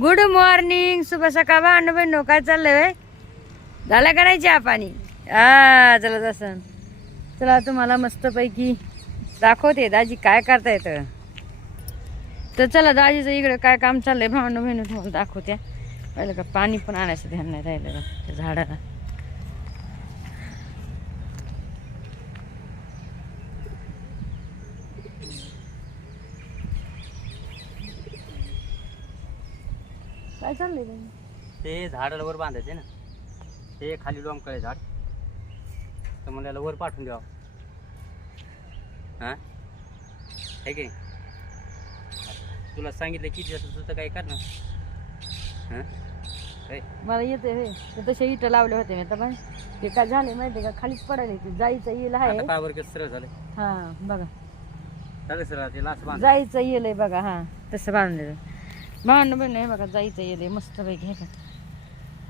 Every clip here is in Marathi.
गुड मॉर्निंग शुभ सकाळ भांडू बहिणू काय चाललंय वे झालं का नाही चहा पाणी? हा चला तसं. चला तुम्हाला मस्तपैकी दाखवते दाजी काय करता येतं तर चला दाजीचं इकडे काय काम चाललंय? भांडू बहिणी तुम्हाला दाखवते. पहिलं का पाणी पण आणायचं ध्यान नाही राहिलं त्या झाडाला. काय चाललंय? ते झाडाला वर बांधायचे ना. ते खाली लोंबकळे झाड. तर मला याला वर पाठवून द्यावं. हां? की? नाही? तुला सांगितलं किती असं तुझं काही कर ना हां? काय मला येते ते तसे इटं लावले होते मी आता पण. ते काय झाले माहिती का? खालीच पडायला ते. जायचं येईल आहे. आता काय कसं सरळ झालं हा बघा. झालं सरळ बांध. जायचं येईल बघा. हा तसं बांधलेलं. भांडण बहिण आहे बघा जायचं येईल मस्त पैकी हे का?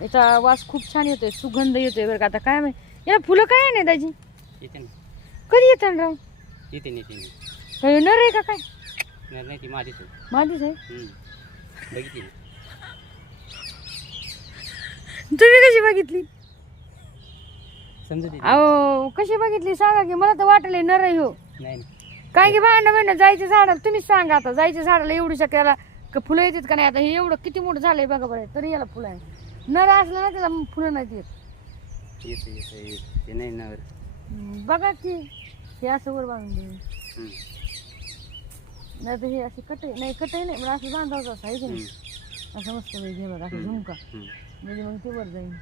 याचा वास खूप छान येतोय सुगंध येतोय बरं का. आता काय माहिती याला फुलं काय नाही दाजी? येते ना. कधी येतात राव? येते नाही येते हे नर आहे का काय? नाही नाही ती माझीच आहे. माझीच आहे? हम्म. बघितली ना. तुम्ही कशी बघितली? समजते अहो कशी बघितली? सांगा की मला तर वाटले नर आहे हो. नाही नाही काय की भांडण बहिण जायच्या झाडाला तुम्हीच सांगा आता जायच्या झाडाला एवढी शक्याला का फुलं येतात का नाही? आता हे एवढं किती मोठं झालंय बघा बरं तरी याला फुलं आहे नर असलं ना त्याला फुलं नाही येत. येते येते येते. ते नाही ना वर. हम्म, बघा की हे असं वर बांधून दे. हम्म. नाही तर हे असे कटे नाही कटे नाही पण असं बांधावं असं आहे की नाही? हम्म. असं मस्त हे बघा असं झुमका. हम्म. म्हणजे मग ते वर जाईल.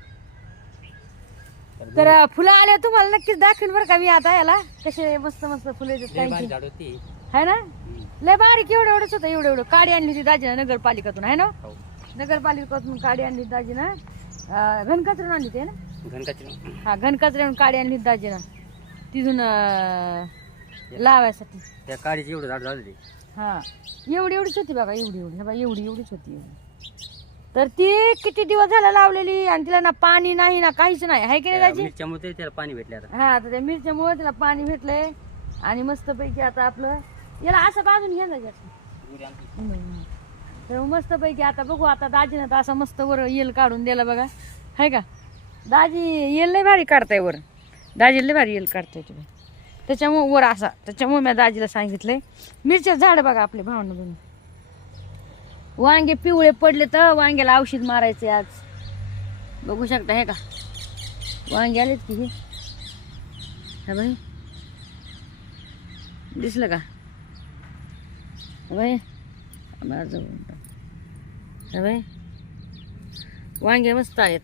तर फुलं आले तुम्हाला नक्कीच दाखवेल बरं का मी आता याला. कसे मस्त मस्त फुलं येतात लय भारी काही झाड होती. है ना. लय बारीक एवढं एवढंच होतं एवढं एवढं. काडी आणली होती दाजीनं नगरपालिकेतून आहे ना? हो. नगरपालिकेतून काडी आणली दाजीनं. घनकचऱ्यानं आणली होती है ना? घनकाची हा घनकचऱ्यानं काडी आणली होती दाजीनं. तिथून अं, लावायसाठी. त्या काडीची एवढं झाड झालं ते हा. एवढी एवढीच होती बघा एवढी एवढी. हे बघा एवढी एवढीच होती. एवढी. तर ती किती दिवस झाला लावलेली आणि तिला ना पाणी नाही ना काहीच नाही. आहे की नाही दाजी? मिरच्यामुळे त्याला पाणी भेटले आता. हा तर त्या मिरच्यामुळे तिला पाणी भेटलंय. आणि मस्तपैकी आता आपलं याला असं बाजून घेऊन ना जास्त तर मस्त पैकी आता बघू आता दाजीनं तर असं मस्त वर येल काढून दिला बघा. हाय का? दाजी येल लय भारी काढताय वर. दाजी लय भारी येल काढताय तुम्ही. त्याच्यामुळं वर असा. त्याच्यामुळे मी दाजीला सांगितलंय मिरच्या झाड बघा आपले भावना बघून. वांगे पिवळे पडले तर वांग्याला औषध मारायचे आज. बघू शकता हे का? वांगे आलेत की हे? हा बाई दिसलं का? बाई माझं बाई वांगे मस्त आहेत.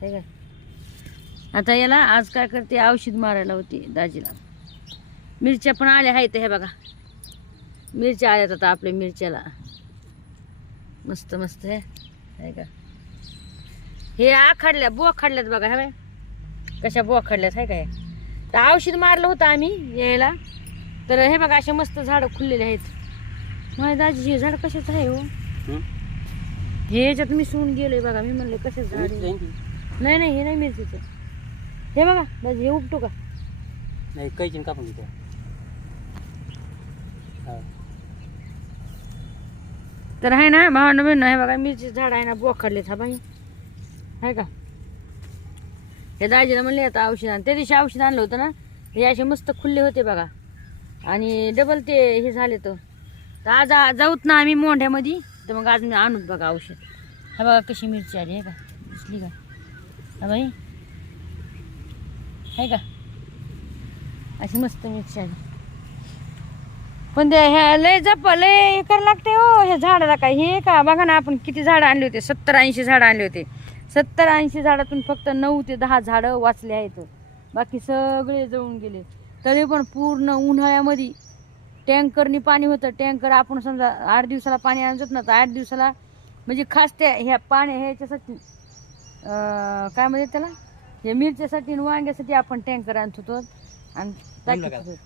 हे काय? आता याला आज काय करते? औषध मारायला होती दाजीला. मिरच्या पण आल्या आहेत हे बघा. मिरच्या आल्यात आता आपल्या मिरच्याला. मस्त मस्त हे का हे आखाडल्या बुवा खाडल्यात बघा हे कशा बुवा खाडल्यात आहे काय? तर औषध मारलं होतं आम्ही यायला. तर हे बघा असे मस्त झाडं खुललेले आहेत. माझ्या दाजी हे झाड कशाचं आहे हो? हे? याच्यात मिसळून गेले बघा मी म्हणले कशाचं झाड आहे? नाही नाही हे नाही मिरचीचं हे बघा दाजी हे उपटू का? नाही कैचीन कापून घेतो हा. तर आहे ना भावंड बहिण हे बघा मिरची झाड आहे ना बोखाडलेत हा बाई. आहे का? हे दाजीला म्हणले आता औषध आण. त्या दिवशी औषध आणलं होतं ना हे असे मस्त खुल्ले होते बघा. आणि डबल ते हे झाले तर. तर आज जाऊत ना आम्ही मोंढ्यामध्ये. तर मग आज मी आणूत बघा औषध. हा बघा कशी मिरची आली आहे का दिसली का? हा बाई. आहे का? अशी मस्त मिरची आली. पण ते ह्या लय जप लय हे करायला लागते हो ह्या झाडाला काय हे का? बघा ना आपण किती झाडं आणले होते. सत्तर ऐंशी झाडं आणले होते. सत्तर ऐंशी झाडातून फक्त नऊ ते दहा झाडं वाचले आहेत. बाकी सगळे जळून गेले. तरी पण पूर्ण उन्हाळ्यामध्ये टँकरनी पाणी होतं. टँकर आपण समजा आठ दिवसाला पाणी आणत ना तर आठ दिवसाला म्हणजे खास त्या ह्या पाणी ह्याच्यासाठी काय म्हणजे त्याला? हे मिरच्यासाठी आणि वांग्यासाठी आपण टँकर आणत होतो आणि टाकीत बघा. होतो.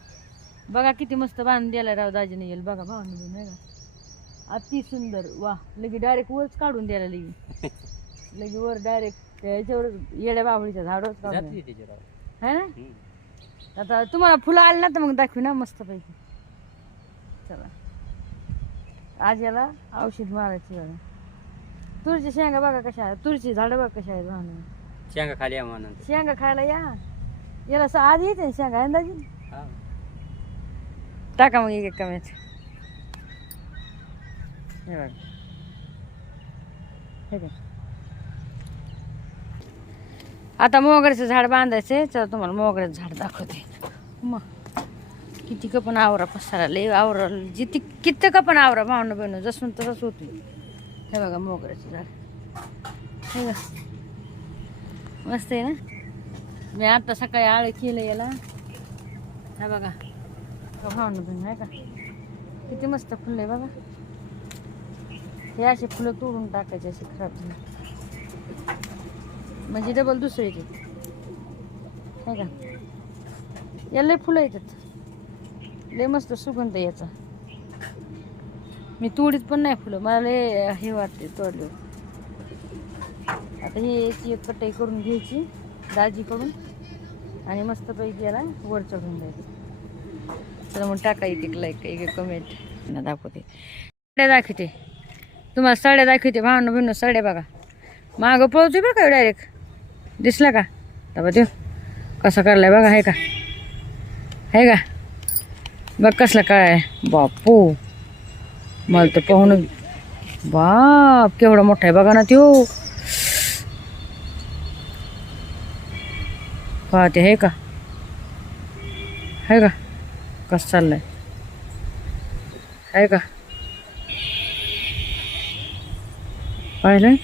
बघा किती मस्त बांधून द्यायला राव दाजीने. येईल बघा भावने नाही का? अति सुंदर. वा लगे डायरेक्ट वरच काढून द्यायला लगे. लगे वर डायरेक्ट याच्यावर येड्या बाबळीच्या झाडच काढून. है ना. आता तुम्हाला फुलं आली ना तर मग दाखवी ना मस्त पैकी चला. आज याला औषध मारायची बघा तुळची शेंगा बघा कशा आहेत. तुळची झाडं बघा कशा आहेत भावना शेंगा खाली या म्हणून. शेंगा खायला या. याला असं आधी येते ना शेंगा आहे ना दाजी हा. टाका मग एक एक कमेंट हे बघा. हे. आता मोगऱ्याचं झाड बांधायचंय. चला तुम्हाला मोगऱ्याचं झाड दाखवते. मग. किती का पण आवरा पसारा लय आवरा जिथे किती का पण आवरा भावना बहिण जसून तसंच होती हे बघा मोगऱ्याचं झाड. हे बघा. मस्त आहे ना? मी आता सकाळी आळ केलं याला. हे बघा. भावना बहिण आहे का? किती मस्त फुलं आहे बघा. हे असे फुलं तोडून टाकायचे असे खराब झाले. म्हणजे डबल दुसरे ते आहे का याला लय फुलं येतात. लय मस्त सुगंध आहे याचा. मी तोडीत पण नाही फुलं मला लय हे वाटते तोडले. आता ही याची एक कटाई करून घ्यायची दाजीकडून आणि मस्त पैकी याला वर चढून द्यायचं. तर मग टाका एक लाईक एक कमेंट दाखवते. साड्या दाखवते. तुम्हाला साड्या दाखवते भावनं भिन्न साड्या बघा. मागं पळतोय बरं का डायरेक्ट दिसला का? तर देऊ कसा करलाय बघा आहे का? आहे का? बघ कसला काय बापू, मला तर पाहून बाप केवढा मोठा आहे बघा ना त्यो। पाहते आहे का? आहे का? कसं चाललंय आहे का? पाहिलं?